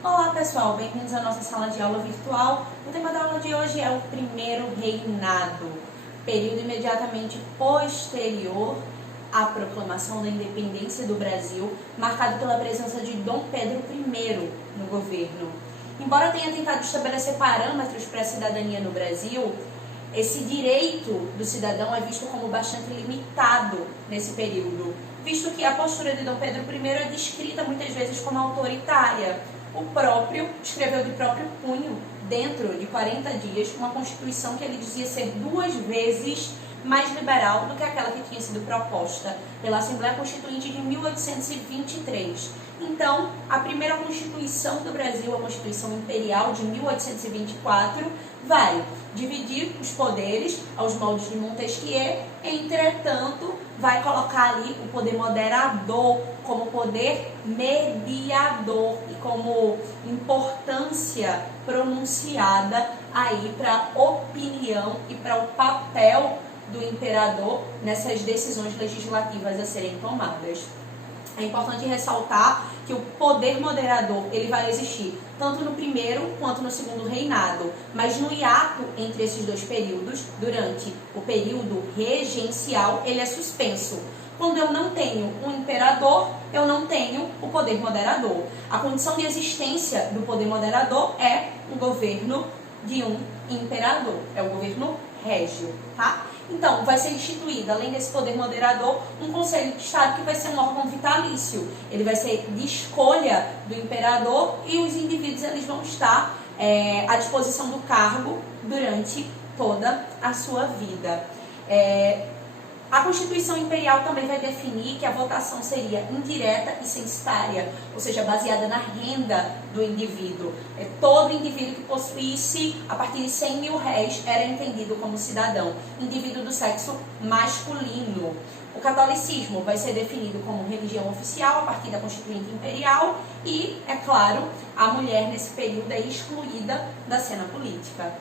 Olá pessoal, bem-vindos à nossa sala de aula virtual. O tema da aula de hoje é o primeiro reinado, período imediatamente posterior à proclamação da independência do Brasil, marcado pela presença de Dom Pedro I no governo. Embora tenha tentado estabelecer parâmetros para a cidadania no Brasil, esse direito do cidadão é visto como bastante limitado nesse período, visto que a postura de Dom Pedro I é descrita muitas vezes como autoritária. O próprio escreveu de próprio punho, dentro de 40 dias, uma Constituição que ele dizia ser 2 vezes mais liberal do que aquela que tinha sido proposta pela Assembleia Constituinte de 1823. Então, a primeira Constituição do Brasil, a Constituição Imperial de 1824, vai dividir os poderes aos moldes de Montesquieu, entretanto, vai colocar ali o poder moderador como poder mediador e como importância pronunciada aí para a opinião e para o papel do imperador nessas decisões legislativas a serem tomadas. É importante ressaltar que o poder moderador ele vai existir tanto no primeiro quanto no segundo reinado, mas no hiato entre esses dois períodos, durante o período regencial, ele é suspenso. Quando eu não tenho um imperador, eu não tenho o poder moderador. A condição de existência do poder moderador é o governo de um imperador, é o governo régio, tá? Então, vai ser instituído, além desse poder moderador, um Conselho de Estado que vai ser um órgão vitalício. Ele vai ser de escolha do imperador e os indivíduos eles vão estar à disposição do cargo durante toda a sua vida. A Constituição Imperial também vai definir que a votação seria indireta e censitária, ou seja, baseada na renda do indivíduo. Todo indivíduo que possuísse a partir de 100 mil réis era entendido como cidadão, indivíduo do sexo masculino. O catolicismo vai ser definido como religião oficial a partir da Constituinte Imperial e, é claro, a mulher nesse período é excluída da cena política.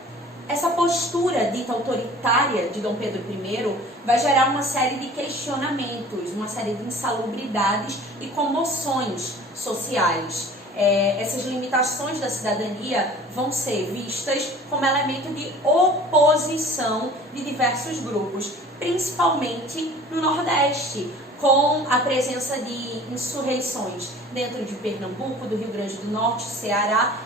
Essa postura dita autoritária de Dom Pedro I vai gerar uma série de questionamentos, uma série de insalubridades e comoções sociais. Essas limitações da cidadania vão ser vistas como elemento de oposição de diversos grupos, principalmente no Nordeste, com a presença de insurreições dentro de Pernambuco, do Rio Grande do Norte, Ceará,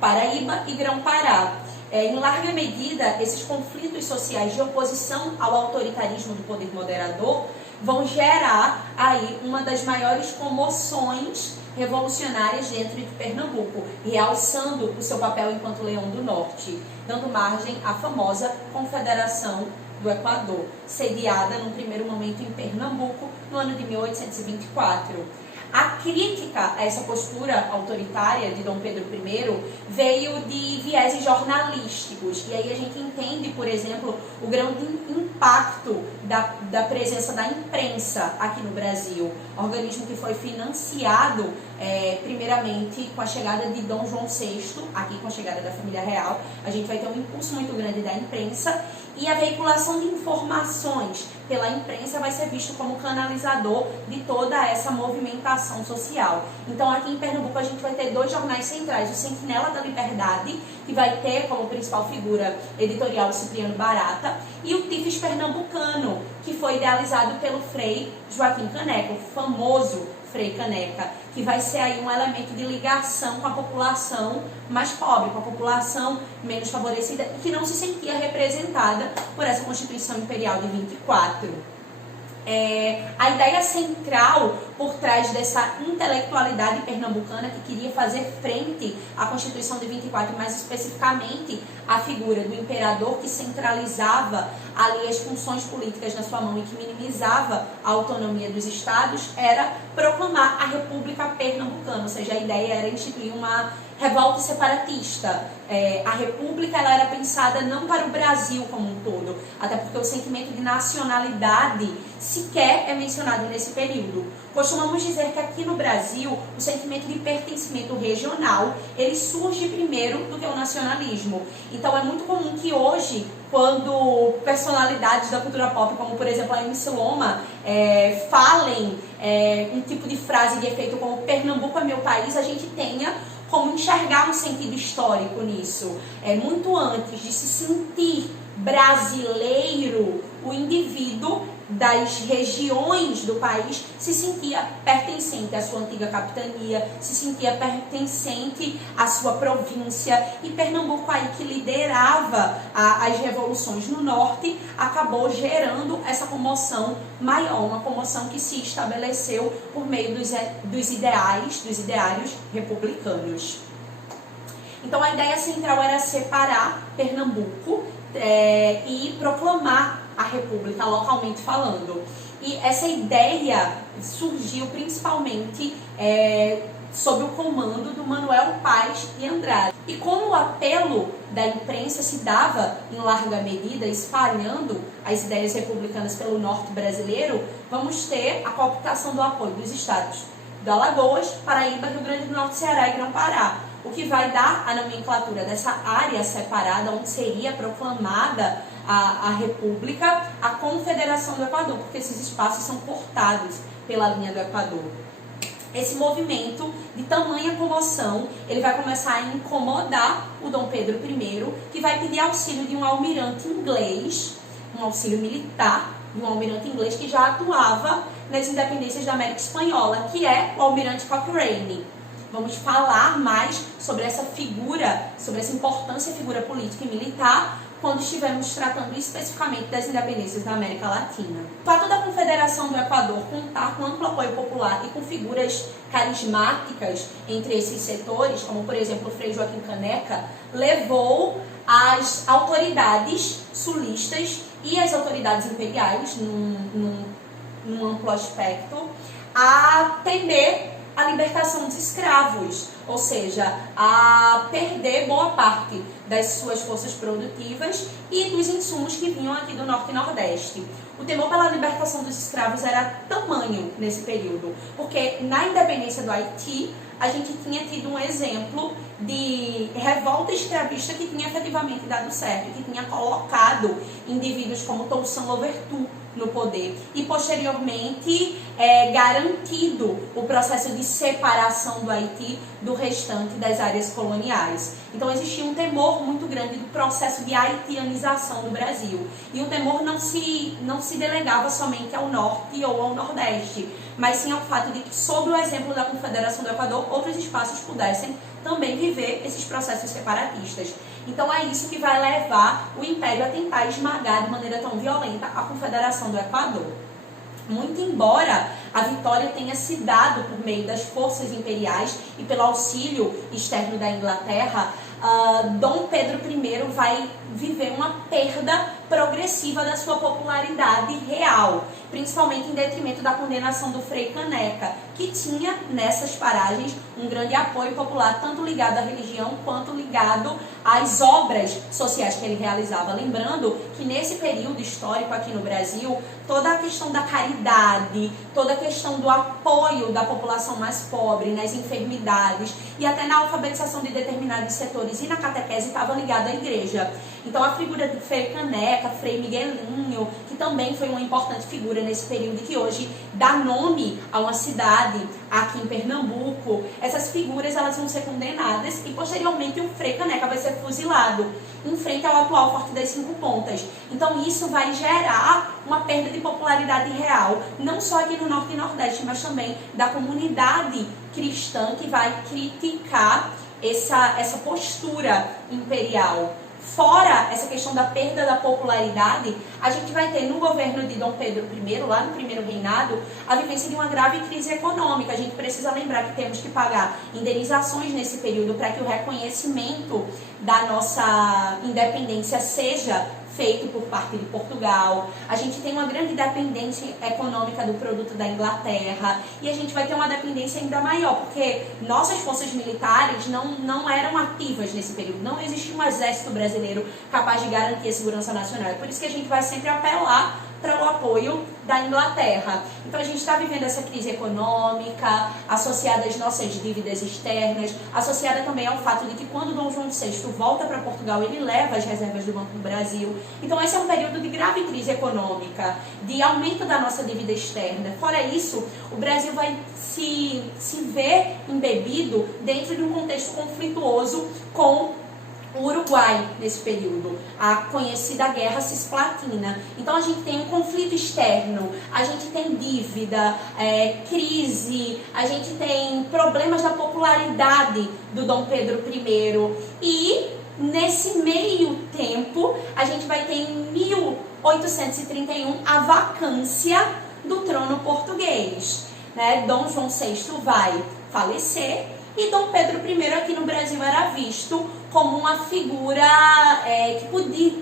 Paraíba e Grão-Pará. Em larga medida, esses conflitos sociais de oposição ao autoritarismo do poder moderador vão gerar aí uma das maiores comoções revolucionárias dentro de Pernambuco, realçando o seu papel enquanto Leão do Norte, dando margem à famosa Confederação do Equador, sediada num primeiro momento em Pernambuco, no ano de 1824. A crítica a essa postura autoritária de Dom Pedro I veio de vieses jornalísticos. E aí a gente entende, por exemplo, o grande impacto da presença da imprensa aqui no Brasil. Organismo que foi financiado, primeiramente, com a chegada de Dom João VI, aqui com a chegada da família real. A gente vai ter um impulso muito grande da imprensa. E a veiculação de informações pela imprensa vai ser visto como canalizador de toda essa movimentação social. Então, aqui em Pernambuco, a gente vai ter 2 jornais centrais, o Sentinela da Liberdade, que vai ter como principal figura editorial o Cipriano Barata, e o Tifes Pernambucano, que foi idealizado pelo Frei Joaquim Caneca, o famoso Frei Caneca, que vai ser aí um elemento de ligação com a população mais pobre, com a população menos favorecida e que não se sentia representada por essa Constituição Imperial de 24. A ideia central por trás dessa intelectualidade pernambucana que queria fazer frente à Constituição de 24, mais especificamente a figura do imperador que centralizava ali as funções políticas na sua mão e que minimizava a autonomia dos estados, era proclamar a República Pernambucana, ou seja, a ideia era instituir uma revolta separatista. A República ela era pensada não para o Brasil como um todo, até porque o sentimento de nacionalidade sequer é mencionado nesse período. Costumamos dizer que aqui no Brasil o sentimento de pertencimento regional ele surge primeiro do que o nacionalismo. Então é muito comum que hoje, quando personalidades da cultura pop, como por exemplo a MC Loma, falem um tipo de frase de efeito como Pernambuco é meu país, a gente tenha como enxergar histórico nisso. Muito antes de se sentir brasileiro, o indivíduo das regiões do país se sentia pertencente à sua antiga capitania, se sentia pertencente à sua província, e Pernambuco, aí que liderava as revoluções no norte, acabou gerando essa comoção maior, uma comoção que se estabeleceu por meio dos ideários republicanos. Então a ideia central era separar Pernambuco e proclamar a república, localmente falando. E essa ideia surgiu principalmente sob o comando do Manuel Paz de Andrade. E como o apelo da imprensa se dava em larga medida, espalhando as ideias republicanas pelo norte brasileiro, vamos ter a cooptação do apoio dos estados do Alagoas, Paraíba, Rio Grande do Norte, Ceará e Grão-Pará, o que vai dar a nomenclatura dessa área separada, onde seria proclamada a República, a Confederação do Equador, porque esses espaços são cortados pela linha do Equador. Esse movimento de tamanha comoção, ele vai começar a incomodar o Dom Pedro I, que vai pedir auxílio de um almirante inglês, um auxílio militar, de um almirante inglês que já atuava nas independências da América Espanhola, que é o almirante Cochrane. Vamos falar mais sobre essa figura, sobre essa importância figura política e militar, quando estivermos tratando especificamente das independências da América Latina. O fato da Confederação do Equador contar com amplo apoio popular e com figuras carismáticas entre esses setores, como por exemplo o Frei Joaquim Caneca, levou as autoridades sulistas e as autoridades imperiais, num amplo aspecto, a temer a libertação dos escravos, ou seja, a perder boa parte das suas forças produtivas e dos insumos que vinham aqui do Norte e Nordeste. O temor pela libertação dos escravos era tamanho nesse período, porque na independência do Haiti, a gente tinha tido um exemplo de revolta escravista que tinha efetivamente dado certo, que tinha colocado indivíduos como Toussaint Louverture no poder e posteriormente garantido o processo de separação do Haiti do restante das áreas coloniais. Então existia um temor muito grande do processo de haitianização do Brasil, e o temor não se delegava somente ao norte ou ao nordeste, mas sim ao fato de que, sob o exemplo da Confederação do Equador, outros espaços pudessem também viver esses processos separatistas. Então é isso que vai levar o Império a tentar esmagar de maneira tão violenta a Confederação do Equador. Muito embora a vitória tenha se dado por meio das forças imperiais e pelo auxílio externo da Inglaterra, Dom Pedro I vai viver uma perda progressiva da sua popularidade real, principalmente em detrimento da condenação do Frei Caneca, que tinha nessas paragens um grande apoio popular, tanto ligado à religião quanto ligado às obras sociais que ele realizava. Lembrando que nesse período histórico aqui no Brasil, toda a questão da caridade, toda a questão do apoio da população mais pobre nas enfermidades e até na alfabetização de determinados setores e na catequese estava ligada à igreja. Então a figura do Frei Caneca, Frei Miguelinho, que também foi uma importante figura nesse período e que hoje dá nome a uma cidade aqui em Pernambuco, essas figuras elas vão ser condenadas e posteriormente o Frei Caneca vai ser fuzilado em frente ao atual Forte das Cinco Pontas. Então isso vai gerar uma perda de popularidade real, não só aqui no Norte e Nordeste, mas também da comunidade cristã que vai criticar essa postura imperial. Fora essa questão da perda da popularidade, a gente vai ter no governo de Dom Pedro I, lá no primeiro reinado, a vivência de uma grave crise econômica. A gente precisa lembrar que temos que pagar indenizações nesse período para que o reconhecimento da nossa independência seja feito por parte de Portugal. A gente tem uma grande dependência econômica do produto da Inglaterra e a gente vai ter uma dependência ainda maior, porque nossas forças militares não eram ativas nesse período, não existia um exército brasileiro capaz de garantir a segurança nacional. É por isso que a gente vai sempre apelar para o apoio da Inglaterra. Então a gente está vivendo essa crise econômica, associada às nossas dívidas externas, associada também ao fato de que quando Dom João VI volta para Portugal, ele leva as reservas do Banco do Brasil. Então esse é um período de grave crise econômica, de aumento da nossa dívida externa. Fora isso, o Brasil vai se ver embebido dentro de um contexto conflituoso com o Uruguai nesse período, a conhecida Guerra Cisplatina. Então a gente tem um conflito externo, a gente tem dívida, crise, a gente tem problemas da popularidade do Dom Pedro I. E nesse meio tempo a gente vai ter em 1831 a vacância do trono português. Dom João VI vai falecer e Dom Pedro I aqui no Brasil era visto como uma figura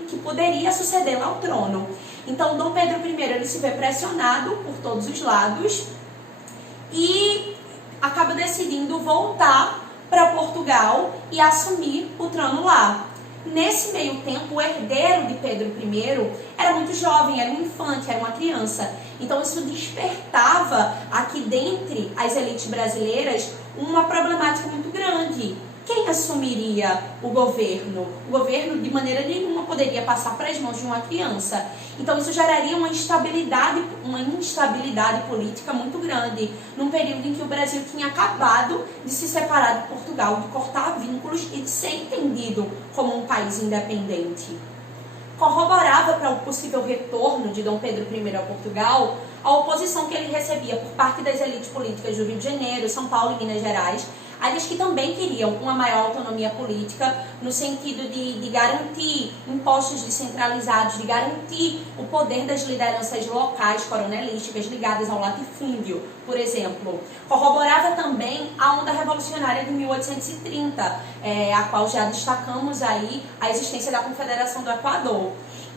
que poderia sucedê-lo ao trono. Então Dom Pedro I ele se vê pressionado por todos os lados e acaba decidindo voltar para Portugal e assumir o trono lá. Nesse meio tempo, o herdeiro de Pedro I era muito jovem, era um infante, era uma criança. Então isso despertava aqui dentre as elites brasileiras uma problemática muito grande. Quem assumiria o governo? O governo de maneira nenhuma poderia passar para as mãos de uma criança. Então isso geraria uma instabilidade política muito grande, num período em que o Brasil tinha acabado de se separar de Portugal, de cortar vínculos e de ser entendido como um país independente. Corroborava para o possível retorno de Dom Pedro I a Portugal a oposição que ele recebia por parte das elites políticas do Rio de Janeiro, São Paulo e Minas Gerais, áreas que também queriam uma maior autonomia política no sentido de garantir impostos descentralizados, de garantir o poder das lideranças locais coronelísticas ligadas ao latifúndio, por exemplo. Corroborava também a onda revolucionária de 1830, a qual já destacamos aí a existência da Confederação do Equador.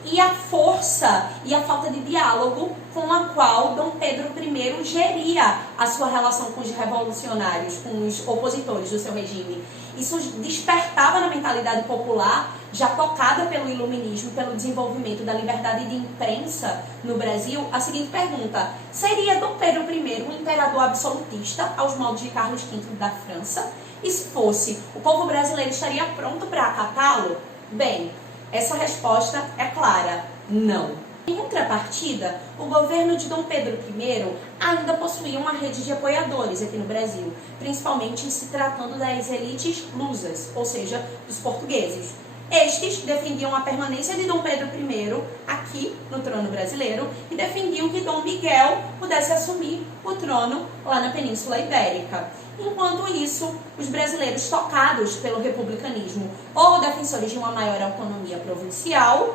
E a força e a falta de diálogo com a qual Dom Pedro I geria a sua relação com os revolucionários, com os opositores do seu regime. Isso despertava na mentalidade popular, já tocada pelo iluminismo, pelo desenvolvimento da liberdade de imprensa no Brasil, a seguinte pergunta: seria Dom Pedro I um imperador absolutista, aos moldes de Carlos V da França? E se fosse, o povo brasileiro estaria pronto para acatá-lo? Bem, essa resposta é clara: não. Em contrapartida, o governo de Dom Pedro I ainda possuía uma rede de apoiadores aqui no Brasil, principalmente em se tratando das elites lusas, ou seja, dos portugueses. Estes defendiam a permanência de Dom Pedro I aqui no trono brasileiro e defendiam que Dom Miguel pudesse assumir o trono lá na Península Ibérica. Enquanto isso, os brasileiros tocados pelo republicanismo ou defensores de uma maior autonomia provincial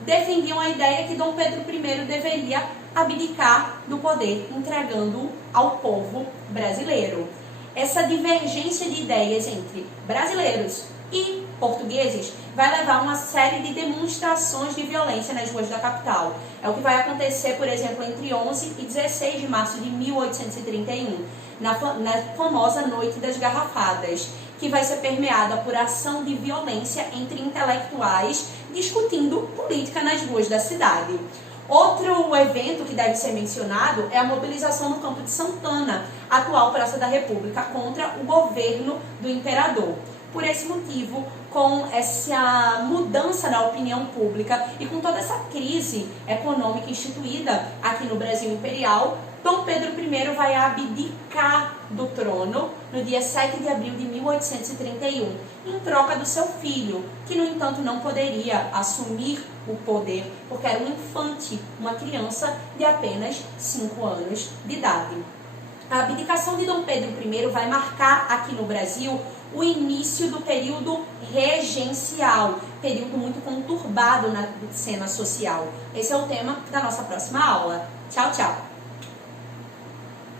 defendiam a ideia que Dom Pedro I deveria abdicar do poder, entregando ao povo brasileiro. Essa divergência de ideias entre brasileiros e portugueses vai levar a uma série de demonstrações de violência nas ruas da capital. É o que vai acontecer, por exemplo, entre 11 e 16 de março de 1831, na famosa Noite das Garrafadas, que vai ser permeada por ação de violência entre intelectuais discutindo política nas ruas da cidade. Outro evento que deve ser mencionado é a mobilização no Campo de Santana, atual Praça da República, contra o governo do imperador. Por esse motivo, com essa mudança na opinião pública e com toda essa crise econômica instituída aqui no Brasil imperial, Dom Pedro I vai abdicar do trono no dia 7 de abril de 1831, em troca do seu filho, que no entanto não poderia assumir o poder porque era um infante, uma criança de apenas 5 anos de idade. A abdicação de Dom Pedro I vai marcar aqui no Brasil o início do período regencial, período muito conturbado na cena social. Esse é o tema da nossa próxima aula. Tchau, tchau!